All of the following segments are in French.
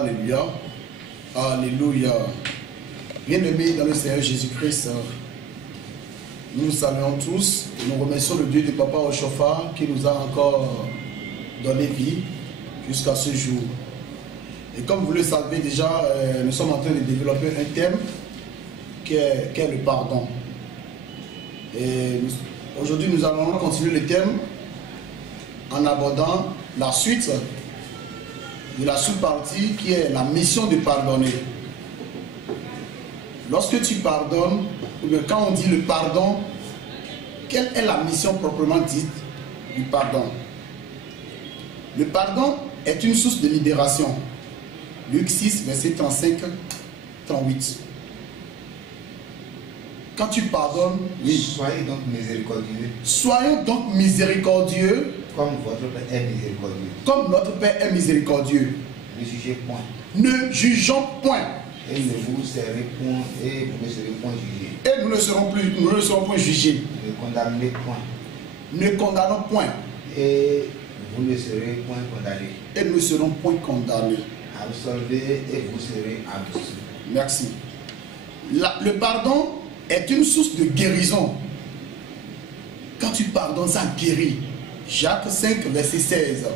Alléluia. Alléluia. Bien-aimés dans le Seigneur Jésus-Christ, nous vous saluons tous et nous remercions le Dieu de Papa au chauffard qui nous a encore donné vie jusqu'à ce jour. Et comme vous le savez déjà, nous sommes en train de développer un thème qui est le pardon. Et aujourd'hui, nous allons continuer le thème en abordant la suite de la sous-partie qui est la mission de pardonner. Lorsque tu pardonnes, ou bien quand on dit le pardon, quelle est la mission proprement dite du pardon? Le pardon est une source de libération. Luc 6, verset 35-38. Quand tu pardonnes, oui. Soyez donc miséricordieux. Soyons donc miséricordieux. Comme votre Père est miséricordieux. Comme notre Père est miséricordieux. Ne jugez point. Ne jugeons point. Et ne vous serez point, et vous ne serez point jugés. Et nous ne serons point jugés. Ne condamnez point. Ne condamnons point. Et vous ne serez point condamnés. Et nous ne serons point condamnés. Absolvez et vous serez absolus. Merci. Le pardon est une source de guérison. Quand tu pardonnes, ça guérit. Jacques 5, verset 16.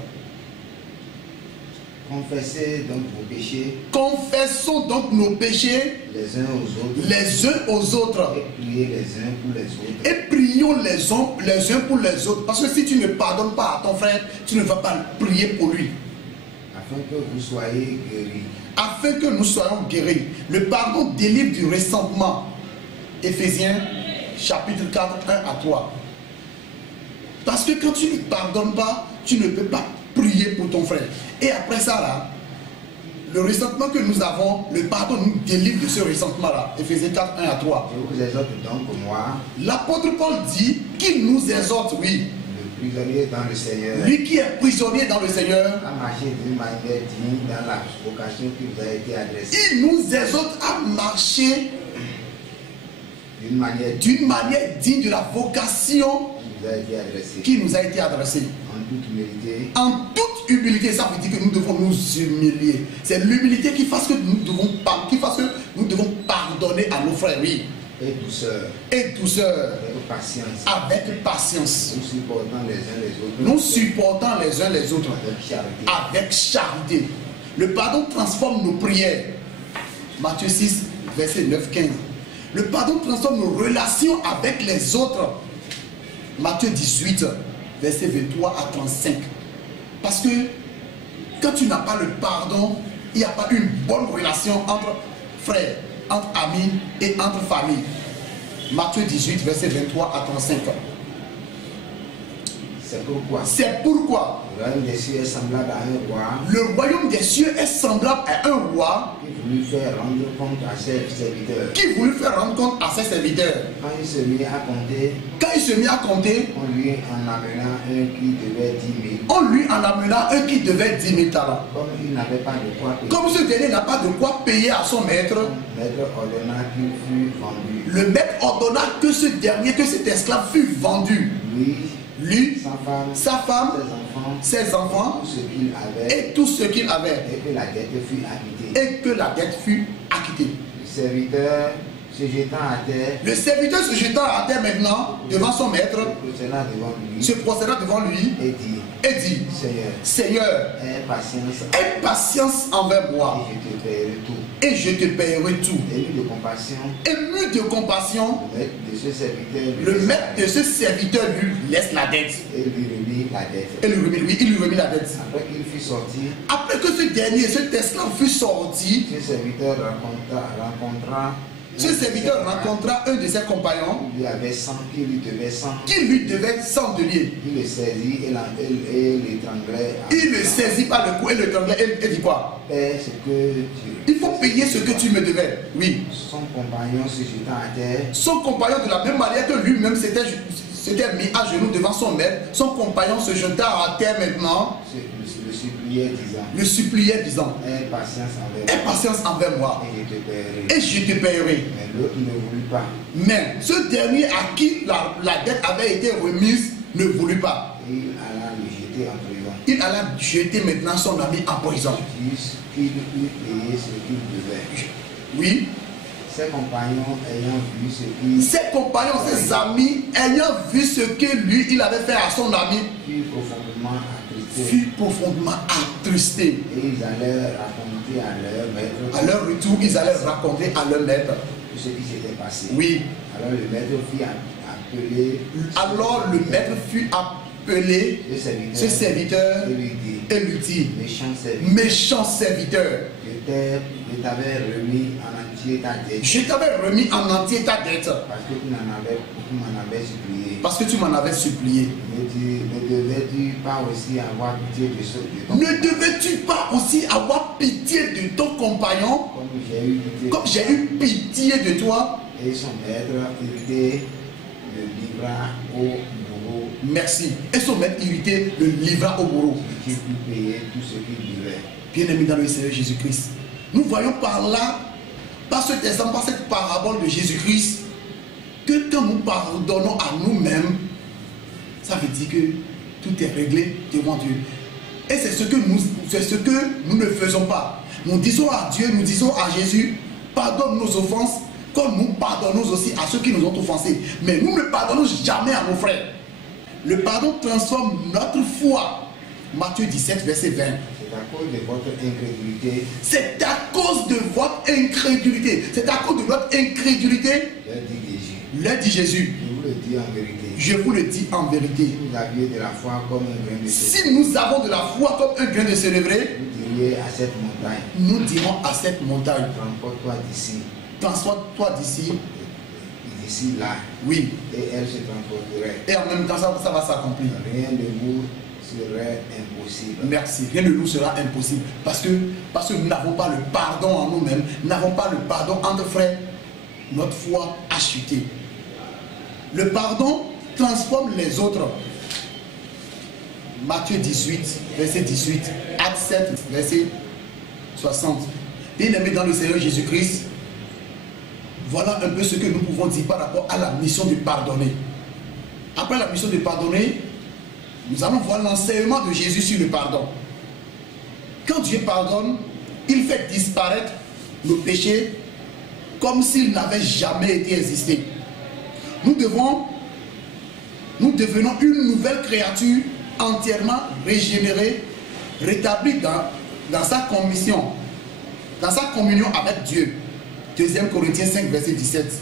Confessez donc vos péchés. Confessons donc nos péchés Les uns aux autres. les uns aux autres. Et priez les uns pour les autres. Et prions les uns pour les autres. Parce que si tu ne pardonnes pas à ton frère, tu ne vas pas prier pour lui. Afin que vous soyez guéris. Afin que nous soyons guéris. Le pardon délivre du ressentiment. Éphésiens chapitre 4, 1 à 3. Parce que quand tu ne pardonnes pas, tu ne peux pas prier pour ton frère. Et après ça, là, le ressentiment que nous avons, le pardon nous délivre de ce ressentiment-là. Éphésiens 4, 1 à 3. Je vous exhorte donc, moi, L'apôtre Paul dit qu'il nous exhorte, oui. le prisonnier dans le Seigneur, Lui qui est prisonnier dans le Seigneur, à marcher d'une manière digne dans la vocation qui vous a été adressée. il nous exhorte à marcher D'une manière d'une manière digne de la vocation qui vous a été adressée. qui nous a été adressée. En toute humilité. En toute humilité, ça veut dire que nous devons nous humilier. C'est l'humilité qui fasse que nous devons pardonner à nos frères, oui. Et douceur. Et douceur, Avec patience. avec patience. Nous supportons les uns les autres. Nous supportons les uns les autres Avec charité. avec charité. Le pardon transforme nos prières. Matthieu 6, verset 9-15. Le pardon transforme nos relations avec les autres. Matthieu 18, verset 23 à 35. Parce que quand tu n'as pas le pardon, il n'y a pas une bonne relation entre frères, entre amis et entre familles. Matthieu 18, verset 23 à 35. C'est pourquoi C'est pourquoi le royaume des cieux est semblable à un roi le royaume des cieux est semblable à un roi qui voulut faire rendre compte à ses serviteurs. qui voulut faire rendre compte à ses serviteurs. Quand il se mit à compter, Quand il se mit à compter, on lui en amena un qui devait 10 000. on lui en amena un qui devait 10 000 talents. Comme il n'avait pas de quoi payer, Comme ce dernier n'a pas de quoi payer à son maître, le maître ordonna qu'il fût vendu. le maître ordonna que cet esclave fût vendu. Lui, Sa femme, ses enfants, tout ce qu'il avait, et tout ce qu'il avait, et que la dette fût acquittée. et que la dette fût acquittée. Le serviteur, se jetant à terre, Le serviteur se jetant à terre maintenant devant son maître, se procédant devant lui, et dit, Seigneur, aie patience envers moi, et je te paierai tout. Ému de compassion, le maître de ce serviteur lui laisse la dette. et lui remit la dette. Il lui remit la dette. Après qu'il fut sorti, Après que ce dernier, cet esclave fut sorti, ce serviteur rencontra un de ses compagnons qui lui devait 100. qui lui devait 100 deniers. Il le saisit et l'étranglait. Il le saisit par le cou et le tranglait et dit quoi? Paie ce que tu... Il faut payer ce que tu me devais. Oui. Son compagnon se jetant à terre, Son compagnon, de la même manière que lui-même s'était mis à genoux devant son maître, son compagnon se jeta à terre maintenant, le suppliait disant, Aie aie patience envers moi, et je te paierai. et je te paierai. Mais l'autre ne voulut pas. Mais ce dernier à qui la dette avait été remise ne voulut pas. Et il alla le jeter en prison. Il alla jeter maintenant son ami en prison. qu'il eût payé ce qu'il devait. Oui. Ses compagnons ayant vu ce qu'il... Ses compagnons, ses amis, ayant vu ce que lui, il avait fait à son ami, fut profondément attristés. fut profondément attristé. Et ils allaient raconter à leur maître À leur retour, ils allaient raconter à leur maître. tout ce qui s'était passé. Oui. Alors le maître fit appeler Alors le maître fut appelé ce serviteur et lui dit, méchant serviteur, je t'avais remis en entier ta dette. Je t'avais remis en entier ta dette. Parce que tu m'en avais supplié. Parce que tu m'en avais supplié. Ne devais-tu pas aussi avoir pitié de ton Ne devais-tu pas aussi avoir pitié de ton compagnon, comme j'ai eu pitié de toi? Et son maître irrité le livra au bourreau. Merci. Et son maître irrité le livra au bourreau. Qui put payer tout ce qu'il devait. Bien-aimés dans le Seigneur Jésus-Christ, nous voyons par là, par cet exemple, par cette parabole de Jésus-Christ, que quand nous pardonnons à nous-mêmes, ça veut dire que tout est réglé devant Dieu. Et c'est ce que nous ne faisons pas. Nous disons à Dieu, nous disons à Jésus, pardonne nos offenses, comme nous pardonnons aussi à ceux qui nous ont offensés. Mais nous ne pardonnons jamais à nos frères. Le pardon transforme notre foi. Matthieu 17, verset 20. C'est à cause de votre incrédulité. C'est à cause de votre incrédulité. C'est à cause de notre incrédulité. Leur dit Jésus. Je vous le dis en vérité. Je vous le dis en vérité. Si vous aviez de la foi comme un grain de sénévé. Si nous avons de la foi comme un grain de sénévé, vous diriez à cette montagne. Nous dirons à cette montagne. Transporte-toi d'ici. Transporte-toi d'ici. D'ici là. Oui. Et elle se transporterait. Et en même temps, ça va s'accomplir. Rien de vous serait impossible. Merci. Rien de nous sera impossible. Parce que nous n'avons pas le pardon en nous-mêmes. Nous n'avons pas le pardon entre frères. Notre foi a chuté. Le pardon transforme les autres. Matthieu 18, verset 18. Acte 7, verset 60. Bien-aimés dans le Seigneur Jésus-Christ, voilà un peu ce que nous pouvons dire par rapport à la mission de pardonner. Après la mission de pardonner, nous allons voir l'enseignement de Jésus sur le pardon. Quand Dieu pardonne, il fait disparaître nos péchés comme s'ils n'avaient jamais été existés. Nous devenons une nouvelle créature entièrement régénérée, rétablie dans sa communion avec Dieu. 2 Corinthiens 5, verset 17.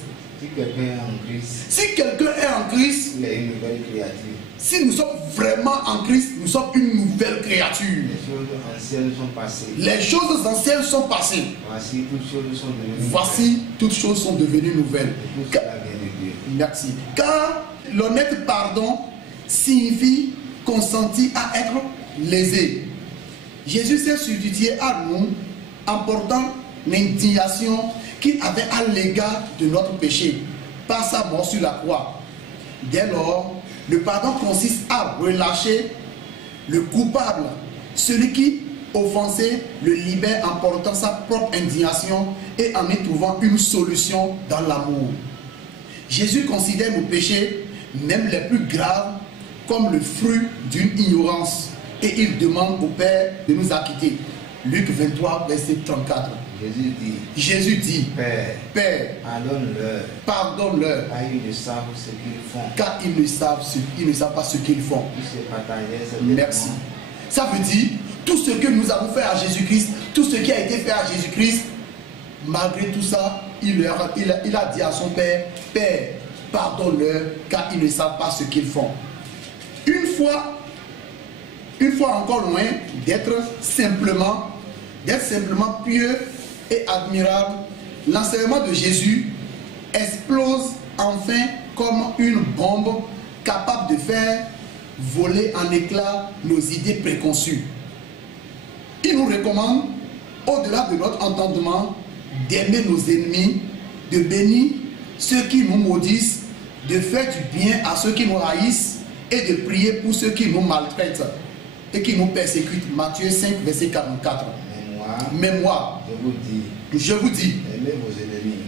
Si quelqu'un est en Christ, si quelqu'un est en Christ, il est une nouvelle créature. Si nous sommes vraiment en Christ, nous sommes une nouvelle créature. Les choses anciennes sont passées. Les choses anciennes sont passées. Voici toutes choses sont devenues Voici toutes choses sont devenues nouvelles. Tout cela vient de Dieu. Merci. Car l'honnête pardon signifie consentir à être lésé. Jésus s'est substitué à nous en portant l'indignation qu'il avait à l'égard de notre péché par sa mort sur la croix. Dès lors, le pardon consiste à relâcher le coupable, celui qui, offensé, le libère en portant sa propre indignation et en y trouvant une solution dans l'amour. Jésus considère nos péchés, même les plus graves, comme le fruit d'une ignorance et il demande au Père de nous acquitter. Luc 23, verset 34. Jésus dit, Père, pardonne-leur, car ils ne savent ce qu'ils font. Car ils ne savent pas ce qu'ils font. Merci. Ça veut dire, tout ce que nous avons fait à Jésus-Christ, tout ce qui a été fait à Jésus-Christ, malgré tout ça, il a dit à son Père, Père, pardonne-leur, car ils ne savent pas ce qu'ils font. Une fois encore loin d'être simplement pieux et admirable, l'enseignement de Jésus explose enfin comme une bombe capable de faire voler en éclats nos idées préconçues. Il nous recommande, au-delà de notre entendement, d'aimer nos ennemis, de bénir ceux qui nous maudissent, de faire du bien à ceux qui nous haïssent et de prier pour ceux qui nous maltraitent et qui nous persécutent. Matthieu 5, verset 44. Mais moi, je vous dis,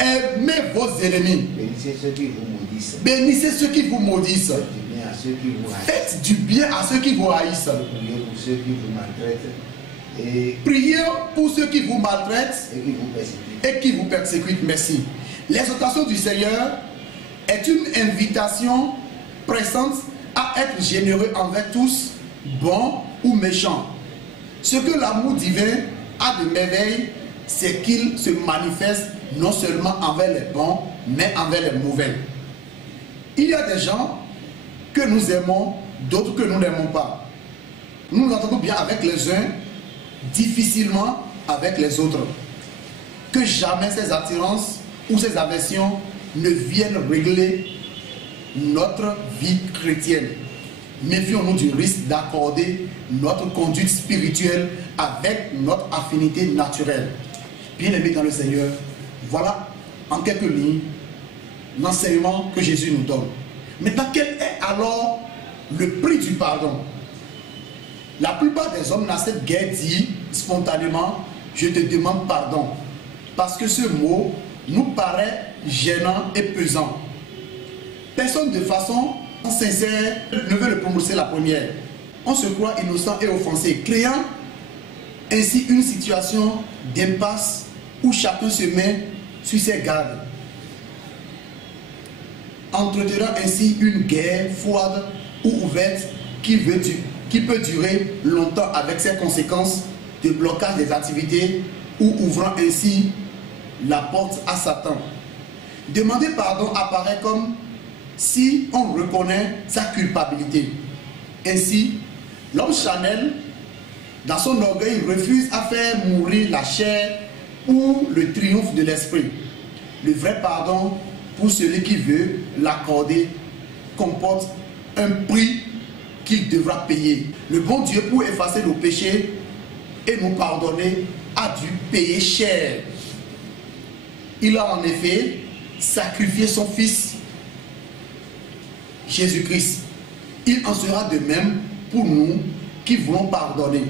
aimez vos ennemis. Bénissez ceux qui vous maudissent. Bénissez ceux qui vous maudissent. Faites du bien à ceux qui vous haïssent. Faites du bien à ceux qui vous haïssent. Priez pour ceux qui vous maltraitent Et Priez pour ceux qui vous maltraitent qui vous persécutent. et qui vous persécutent. Merci. L'exhortation du Seigneur est une invitation pressante à être généreux envers tous, bons ou méchants. Ce que l'amour divin a de merveille, c'est qu'il se manifeste non seulement envers les bons, mais envers les mauvais. Il y a des gens que nous aimons, d'autres que nous n'aimons pas. Nous nous entendons bien avec les uns, difficilement avec les autres. Que jamais ces attirances ou ces aversions ne viennent régler notre vie chrétienne. Méfions-nous du risque d'accorder notre conduite spirituelle avec notre affinité naturelle. Bien-aimés dans le Seigneur, voilà en quelques lignes l'enseignement que Jésus nous donne. Maintenant, quel est alors le prix du pardon? La plupart des hommes dans cette guerre disent spontanément « je te demande pardon » parce que ce mot nous paraît gênant et pesant. Personne de façon sincère ne veut le prononcer la première. On se croit innocent et offensé, créant ainsi une situation d'impasse où chacun se met sur ses gardes, entretenant ainsi une guerre froide ou ouverte qui peut durer longtemps avec ses conséquences de blocage des activités ou ouvrant ainsi la porte à Satan. Demander pardon apparaît comme si on reconnaît sa culpabilité. Ainsi, l'homme charnel, dans son orgueil, refuse à faire mourir la chair ou le triomphe de l'esprit. Le vrai pardon, pour celui qui veut l'accorder, comporte un prix qu'il devra payer. Le bon Dieu, pour effacer nos péchés et nous pardonner, a dû payer cher. Il a en effet sacrifié son Fils, Jésus-Christ. Il en sera de même pour nous qui voulons pardonner.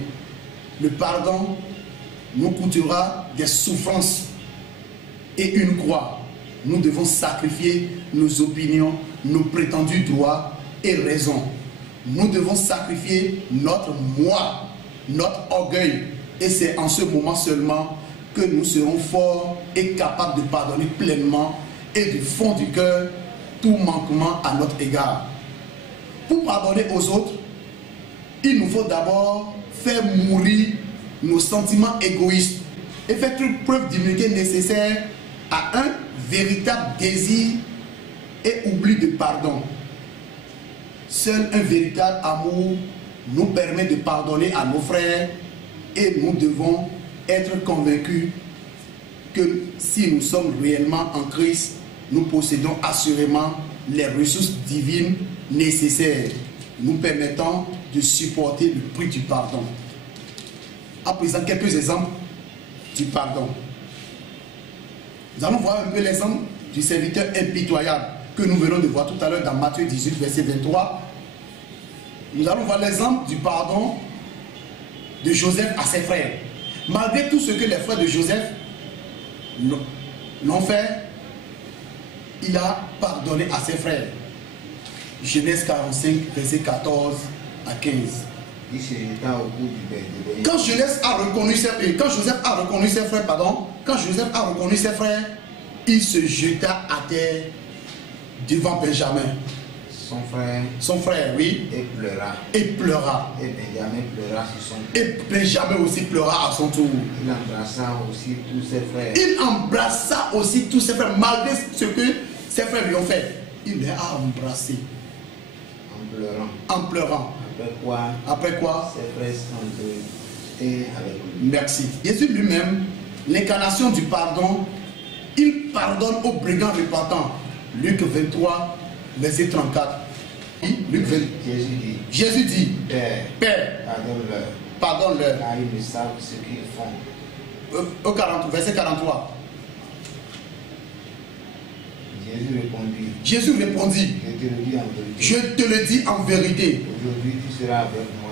Le pardon nous coûtera des souffrances et une croix. Nous devons sacrifier nos opinions, nos prétendus droits et raisons. Nous devons sacrifier notre moi, notre orgueil. Et c'est en ce moment seulement que nous serons forts et capables de pardonner pleinement et du fond du cœur tout manquement à notre égard. Pour pardonner aux autres, il nous faut d'abord faire mourir nos sentiments égoïstes et faire toute preuve d'humilité nécessaire à un véritable désir et oubli de pardon. Seul un véritable amour nous permet de pardonner à nos frères et nous devons être convaincus que si nous sommes réellement en Christ, nous possédons assurément les ressources divines nécessaires nous permettant de supporter le prix du pardon. À présent, quelques exemples du pardon. Nous allons voir un peu l'exemple du serviteur impitoyable que nous venons de voir tout à l'heure dans Matthieu 18, verset 23. Nous allons voir l'exemple du pardon de Joseph à ses frères. Malgré tout ce que les frères de Joseph l'ont fait, il a pardonné à ses frères. Genèse 45, verset 14 à 15. Quand Joseph a reconnu ses frères, il se jeta à terre devant Benjamin. Son frère, oui. Et pleura. Et Benjamin aussi pleura à son tour. Il embrassa aussi tous ses frères. Malgré ce que ses frères lui ont fait. Il les a embrassés. En pleurant. Après quoi? Ses frères sont avec lui. Merci. Jésus lui-même, l'incarnation du pardon, il pardonne aux brigands repentants. Luc 23, verset 34. Luc 20. Jésus dit, Père, pardonne-leur. Car ils ne savent ce qu'ils font. Au 40, verset 43. Jésus répondit, je te le dis en vérité.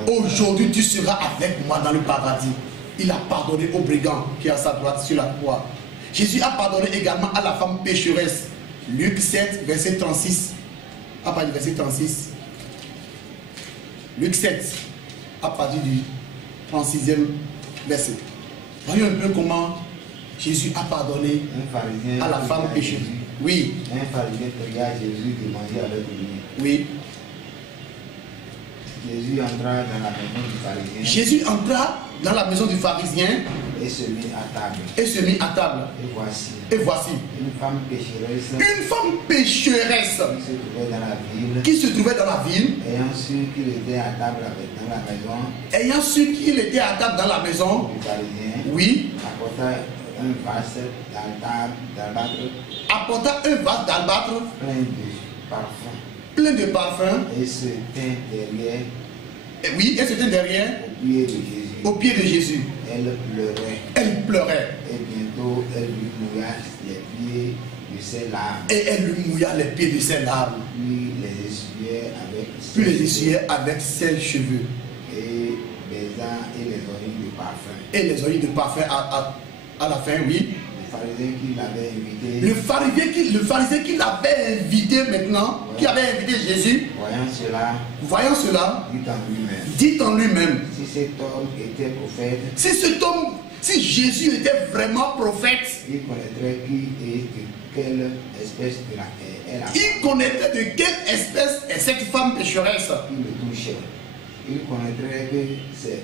Aujourd'hui tu seras avec moi dans le paradis. Il a pardonné au brigand qui est à sa droite sur la croix. Jésus a pardonné également à la femme pécheresse. Luc 7, verset 36. À partir du verset 36. Luc 7, à partir du 36e verset. Voyons un peu comment Jésus a pardonné Un pharisien à la femme pria à pécheuse. Jésus. Oui, Un pharisien pria à Jésus de manger avec lui. oui. Jésus entra dans la maison du pharisien Jésus entra dans la maison du pharisien et se mit à table. et se mit à table. Et voici, Et voici, une femme pécheresse une femme pécheresse qui se trouvait dans la ville, qui se trouvait dans la ville, ayant su qu'il était à table dans la maison ayant su qu'il était à table dans la maison, du pharisien, oui, apporta un vase d'albâtre apporta un vase d'albâtre plein de parfums plein de parfums, et se tint derrière et oui, et c'était derrière, au pied de Jésus. au pied de Jésus. Elle pleurait Elle pleurait et bientôt elle lui mouilla les pieds de ses larmes, et elle lui mouilla les pieds de ses larmes, puis les essuyait avec puis les essuyait avec ses cheveux et baisa et les oreilles de parfum. et les oreilles de parfum à la fin, oui. Le pharisien qui l'avait invité, Le pharisien qui l'avait invité maintenant, qui avait invité Jésus, voyant cela, voyant cela, dit en lui-même, dit en lui-même, si cet homme était prophète, si cet homme, si Jésus était vraiment prophète, il connaîtrait qui et de quelle espèce de la est la femme il connaîtrait de quelle espèce est cette femme pécheresse. qui le touchait. Il connaîtrait que c'est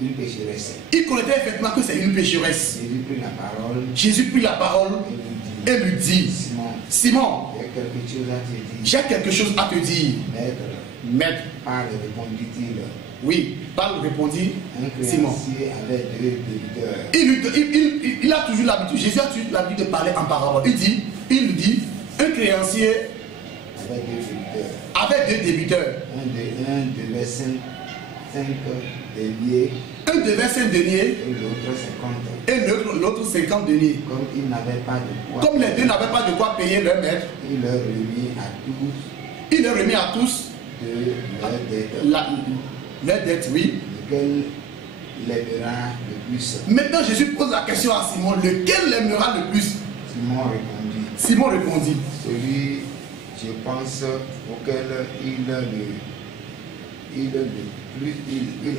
une pécheresse. Il connaîtrait effectivement que c'est une pécheresse. Jésus prit la parole Jésus prit la parole et lui dit, et lui dit, Simon, Simon, j'ai quelque chose à te dire. j'ai quelque chose à te dire. Maître, Maître, parle, répondit-il. oui, parle, répondit Un Simon. créancier avait 2 débiteurs. Il a toujours l'habitude, Jésus a toujours l'habitude de parler en parabole. Il lui dit, un créancier Avec 2 débiteurs. avait 2 débiteurs. Un devait 5 deniers Un devait 5 deniers et l'autre 50. et l'autre 50 deniers. Comme ils n'avaient pas de quoi, Comme les deux n'avaient pas de quoi payer leur maître, il leur remit à tous il leur remet à tous de leurs dettes. leur dette, oui. Lequel l'aimera le plus? Maintenant, Jésus pose la question à Simon, lequel l'aimera le plus? Simon répondit, Simon répondit, celui, je pense, auquel il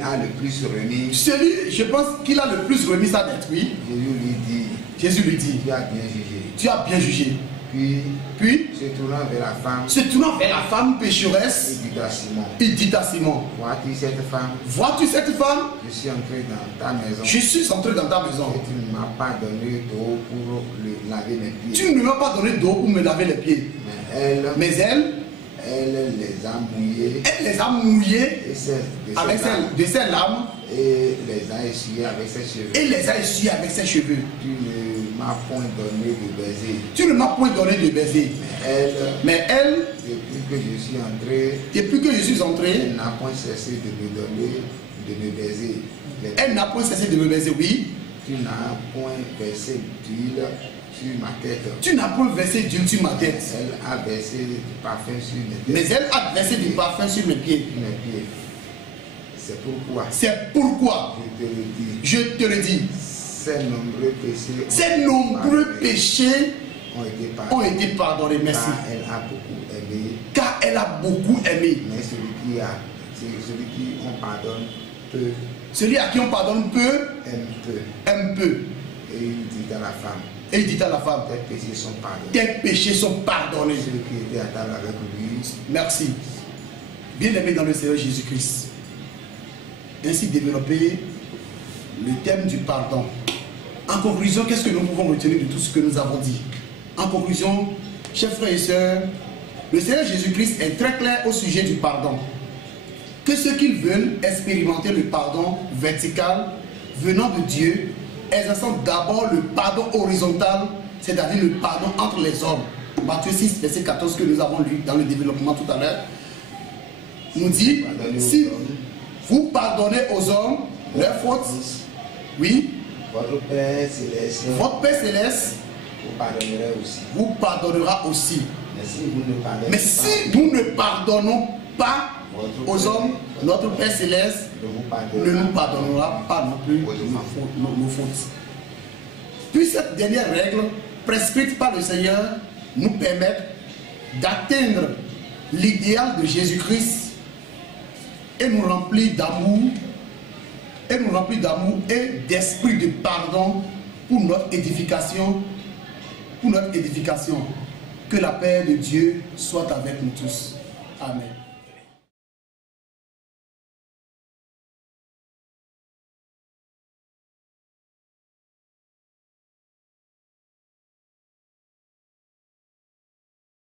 a le plus remis. celui, je pense qu'il a le plus remis sa dette, oui. Jésus lui dit, Jésus lui dit, tu as bien jugé. tu as bien jugé. Puis, Puis, se tournant vers la femme, pécheresse, il dit à Simon, il dit à Simon, vois-tu cette femme? vois-tu cette femme? Je suis entré dans ta maison. Je suis entré dans ta maison. Et tu ne m'as pas donné d'eau pour laver mes pieds. Tu ne m'as pas donné d'eau pour me laver les pieds. Mais elle Elle les a mouillés les a mouillés avec de ses larmes et les a essuyés avec ses cheveux. et les a essuyés avec ses cheveux. Tu ne m'as point donné de baiser. Tu ne m'as point donné de baiser. Mais elle, depuis que je suis entré, depuis que je suis entré, elle n'a point cessé de me donner, de me baiser. elle n'a point cessé de me baiser, oui. Tu n'as point versé d'huile sur ma tête. Tu n'as point versé d'huile sur ma tête. Elle a versé du parfum sur mes Mais têtes. elle a versé du parfum sur mes pieds. C'est pourquoi C'est pourquoi, je te le dis, je te le dis, ces nombreux péchés ont été pardonnés. Merci. car elle a beaucoup aimé. Car elle a beaucoup aimé. Mais celui qui on pardonne peu, Celui à qui on pardonne peu, aime peu. aime peu. Et il dit à la femme, Et il dit à la femme, tes péchés sont pardonnés. tes péchés sont pardonnés. Celui qui était à table avec lui, Merci. Bien-aimé dans le Seigneur Jésus-Christ. Ainsi développer le thème du pardon. En conclusion, qu'est-ce que nous pouvons retenir de tout ce que nous avons dit? En conclusion, chers frères et sœurs, le Seigneur Jésus-Christ est très clair au sujet du pardon. Que ceux qui veulent expérimenter le pardon vertical venant de Dieu, exerçant d'abord le pardon horizontal, c'est-à-dire le pardon entre les hommes. Matthieu 6, verset 14 que nous avons lu dans le développement tout à l'heure, nous dit, si vous pardonnez aux hommes leurs fautes, oui, votre Père Céleste vous pardonnera aussi. Mais si vous ne pardonnez Mais pas, si nous ne pardonnons pas aux hommes, notre Père Céleste ne nous pardonnera pas non plus nos fautes. Puis cette dernière règle, prescrite par le Seigneur, nous permet d'atteindre l'idéal de Jésus-Christ et nous remplit d'amour et nous remplit d'amour et d'esprit de pardon pour notre édification. Pour notre édification. Que la paix de Dieu soit avec nous tous. Amen.